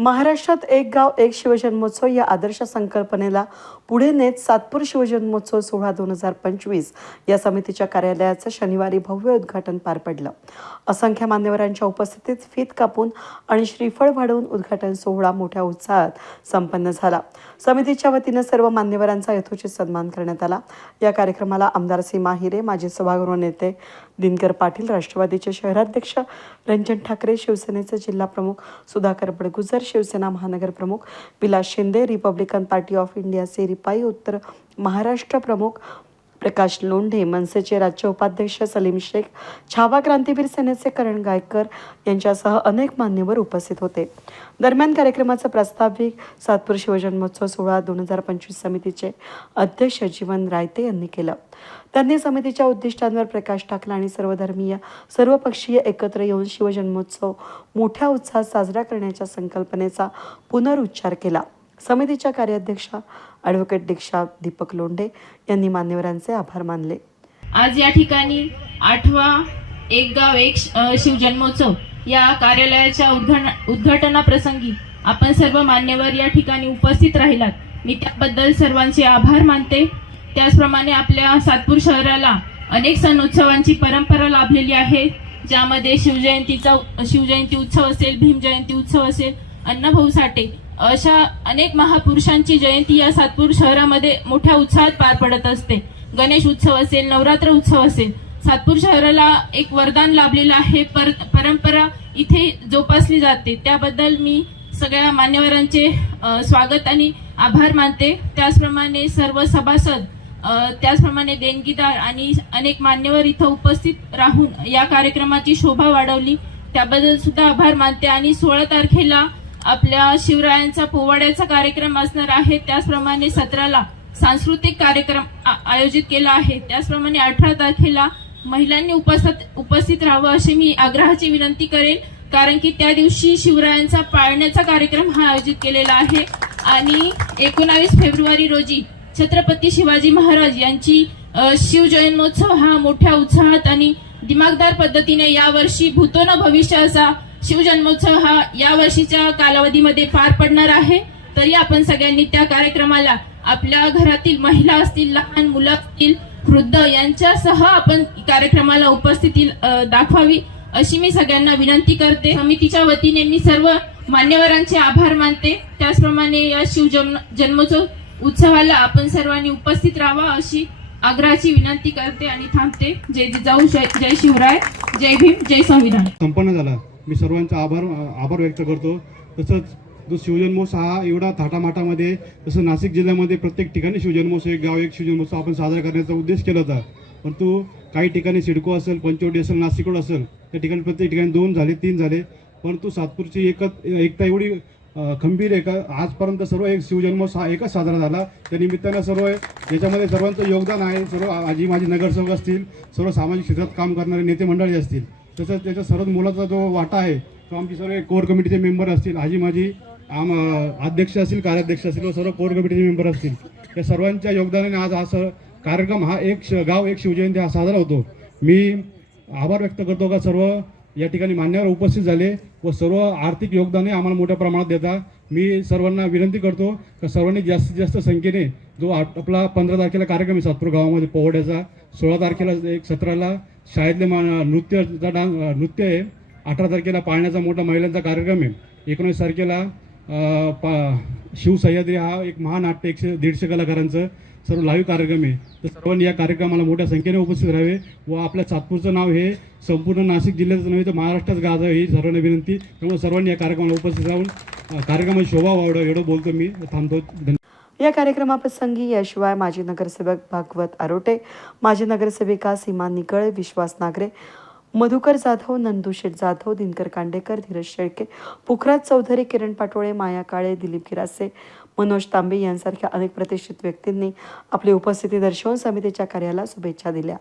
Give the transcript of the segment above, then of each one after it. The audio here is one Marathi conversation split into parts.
महाराष्ट्रात एक गाव एक शिवजन्मोत्सव या आदर्श संकल्पनेला पुढे नेत सातपूर शिवजन्मोत्सव सोहळा दोन हजार पंचवीस या समितीच्या कार्यालयाचं शनिवारी भव्य उद्घाटन पार पडलं. असंख्य मान्यवरांच्या उपस्थितीत फीत कापून आणि श्रीफळ वाढवून उद्घाटन सोहळा मोठ्या उत्साहात संपन्न झाला. समितीच्या वतीनं सर्व मान्यवरांचा यथोचित सन्मान करण्यात आला. या कार्यक्रमाला आमदार सीमा हिरे माजी सभागृह नेते दिनकर पाटील राष्ट्रवादीचे शहराध्यक्ष रंजन ठाकरे शिवसेनेचे जिल्हा प्रमुख सुधाकर बडगुजर शिवसेना महानगर प्रमुख Vilas Shinde Republican Party of इंडियाचे रिपाई उत्तर महाराष्ट्र प्रमुख प्रकाश लोंढे मनसेचे राज्य उपाध्यक्ष सलीम शेख छावा क्रांतीवीर सेनेचे करण गायकर यांच्यासह अनेक मान्यवर उपस्थित होते. दरम्यान कार्यक्रमाचं प्रास्ताविक सातपूर शिवजन्मोत्सव सोहळा दोन हजार पंचवीस समितीचे अध्यक्ष जीवन रायते यांनी केलं. त्यांनी समितीच्या उद्दिष्टांवर प्रकाश टाकला आणि सर्वधर्मीय सर्वपक्षीय एकत्र येऊन शिवजन्मोत्सव मोठ्या उत्साहात साजरा करण्याच्या संकल्पनेचा पुनरुच्चार केला. समितीच्या कार्याध्यक्षा ॲडव्होकेट दीक्षा दीपक लोंढे यांनी मान्यवरांचे आभार मानले. आज या ठिकाणी आठवा एक गाव एक शिवजन्मोत्सव या कार्यालयाच्या उद्घाटना उद्घाटनाप्रसंगी आपण सर्व मान्यवर या ठिकाणी उपस्थित राहिलात. मी त्याबद्दल सर्वांचे आभार मानते. त्याचप्रमाणे आपल्या सातपूर शहराला अनेक सण उत्सवांची परंपरा लाभलेली आहे ज्यामध्ये शिवजयंतीचा शिवजयंती उत्सव असेल भीमजयंती उत्सव असेल अण्णाभाऊ साठे अशा अनेक महापुरुषांची जयंती या सातपूर शहरामध्ये मोठ्या उत्साहात पार पडत असते. गणेश उत्सव असेल नवरात्र उत्सव असेल सातपूर शहराला एक वरदान लाभलेलं आहे. पर परंपरा इथे जोपासली जाते. त्याबद्दल मी सगळ्या मान्यवरांचे स्वागत आणि आभार मानते. त्याचप्रमाणे सर्व सभासद त्याचप्रमाणे देणगीदार आणि अनेक मान्यवर इथं उपस्थित राहून या कार्यक्रमाची शोभा वाढवली. त्याबद्दल सुद्धा आभार मानते आणि सोळा तारखेला आपल्या शिवरायांचा पोवाड्याचा कार्यक्रम असणार आहे. त्याचप्रमाणे सतराला सांस्कृतिक कार्यक्रम आ- आयोजित केला आहे. त्याचप्रमाणे अठरा तारखेला महिलांनी उपस्थित उपस्थित राहावं अशी मी आग्रहाची विनंती करेन. कारण की त्या दिवशी शिवरायांचा पाळण्याचा कार्यक्रम हा आयोजित केलेला आहे. आणि एकोणावीस फेब्रुवारी रोजी छत्रपती शिवाजी महाराज यांची अ, शिवजयन्मोत्सव हा मोठ्या उत्साहात आणि दिमागदार पद्धतीने यावर्षी भूतो न भविष्य असा शिवजन्मोत्सव हा या वर्षीच्या कालावधीमध्ये पार पडणार आहे. तरी आपण सगळ्यांनी त्या कार्यक्रमाला आपल्या घरातील महिला असतील लहान मुलं असतील वृद्ध यांच्यासह आपण कार्यक्रमाला उपस्थिती दाखवावी अशी मी सगळ्यांना विनंती करते. समितीच्या वतीने मी सर्व मान्यवरांचे आभार मानते. त्याचप्रमाणे या शिव जन्मोत्सव उत्सवाला आपण सर्वांनी उपस्थित राहावा अशी आग्रहाची विनंती करते आणि थांबते. जय जिजाऊ जय जय शिवराय जय भीम जय संविधान. संपन्न झाला. मी सर्वांचा आभार आभार व्यक्त करतो. तसंच जो शिवजन्मोत्सव हा एवढा थाटामाटामध्ये जसं नाशिक जिल्ह्यामध्ये प्रत्येक ठिकाणी शिवजन्मोत्सव एक गाव एक शिवजन्मोत्सव आपण साजरा करण्याचा उद्देश केला होता. परंतु काही ठिकाणी सिडको असेल पंचवटी असेल नाशिक असेल त्या ठिकाणी प्रत्येक ठिकाणी दोन झाले तीन झाले. परंतु सातपूरची एकच एकता एवढी खंबीर एका आजपर्यंत सर्व एक शिवजन्मोत्सव हा एकच साजरा झाला. त्या निमित्तानं सर्व याच्यामध्ये सर्वांचं योगदान आहे सर्व आजी माझी नगरसेवक असतील सर्व सामाजिक क्षेत्रात काम करणारे नेते मंडळी असतील. तसंच त्याच्या सर्व मुलाचा जो वाटा आहे तो आमचे सर्व कोर कमिटीचे मेंबर असतील आजी माझी आम अध्यक्ष असतील कार्याध्यक्ष असतील व सर्व कोर कमिटीचे मेंबर असतील या सर्वांच्या योगदानाने आज हा सर कार्यक्रम हा एक श- गाव एक शिवजयंती हा साजरा होतो. मी आभार व्यक्त करतो का सर्व या ठिकाणी मान्यवर उपस्थित झाले व सर्व आर्थिक योगदानही आम्हाला मोठ्या प्रमाणात देता. मी सर्वांना विनंती करतो का सर्वांनी जास्तीत जास्त संख्येने जो आपला पंधरा तारखेला कार्यक्रम आहे सातपूर गावामध्ये पोवड्याचा सोळा तारखेला एक सतराला शाळेतले मा नृत्याचा डान्स नृत्य आहे. अठरा तारखेला पाळण्याचा मोठा महिलांचा कार्यक्रम आहे. एकोणीस तारखेला पा पा शिवसह्याद्री हा एक महानाट्य एकशे दीडशे कलाकारांचं सर्व लाईव्ह कार्यक्रम आहे. तर सर्वांनी या कार्यक्रमाला मोठ्या संख्येने उपस्थित राहावे व आपल्या सातपूरचं नाव हे संपूर्ण नाशिक जिल्ह्याचं नव्हे तर महाराष्ट्रात गाजावं ही सर्वांना विनंती. त्यामुळे सर्वांनी या कार्यक्रमाला उपस्थित राहून कार्यक्रमात शोभा वाढव एवढं बोलतो मी. थांबतो. या कार्यक्रमाप्रसंगी याशिवाय माजी नगरसेवक भागवत आरोटे माजी नगरसेविका सीमा निकळे विश्वास नागरे मधुकर जाधव नंदू शेठ जाधव दिनकर कांडेकर धीरज शेळके पुखराज चौधरी किरण पाटोळे माया काळे दिलीप गिरासे मनोज तांबे यांसारख्या अनेक प्रतिष्ठित व्यक्तींनी आपली उपस्थिती दर्शवून समितीच्या कार्याला शुभेच्छा दिल्या.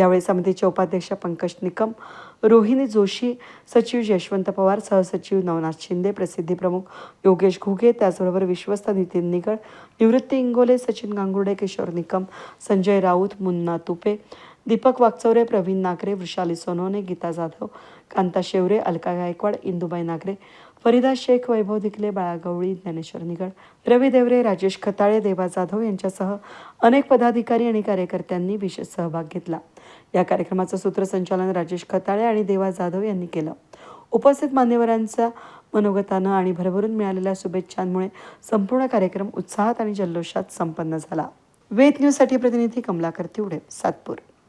यावेळी समितीचे उपाध्यक्ष पंकज निकम रोहिणी जोशी सचिव यशवंत पवार सहसचिव नवनाथ शिंदे प्रसिद्धी प्रमुख योगेश घुगे त्याचबरोबर विश्वस्त नितीन निगड निवृत्ती इंगोले सचिन गांगुर्डे किशोर निकम संजय राऊत मुन्ना तुपे दीपक वागचौरे प्रवीण नागरे वृषाली सोनवणे गीता जाधव कांता शेवरे अलका गायकवाड इंदुबाई नागरे फरीदा शेख वैभव दिखले बाळा गवळी ज्ञानेश्वर निगड रवी देवरे राजेश खताळे देवा जाधव यांच्यासह अनेक पदाधिकारी आणि कार्यकर्त्यांनी विशेष सहभाग घेतला. या कार्यक्रमाचं सूत्रसंचालन राजेश खताळे आणि देवा जाधव यांनी केलं. उपस्थित मान्यवरांच्या मनोगतानं आणि भरभरून मिळालेल्या शुभेच्छांमुळे संपूर्ण कार्यक्रम उत्साहात आणि जल्लोषात संपन्न झाला. वेद न्यूजसाठी प्रतिनिधी कमलाकर तिवडे सातपूर.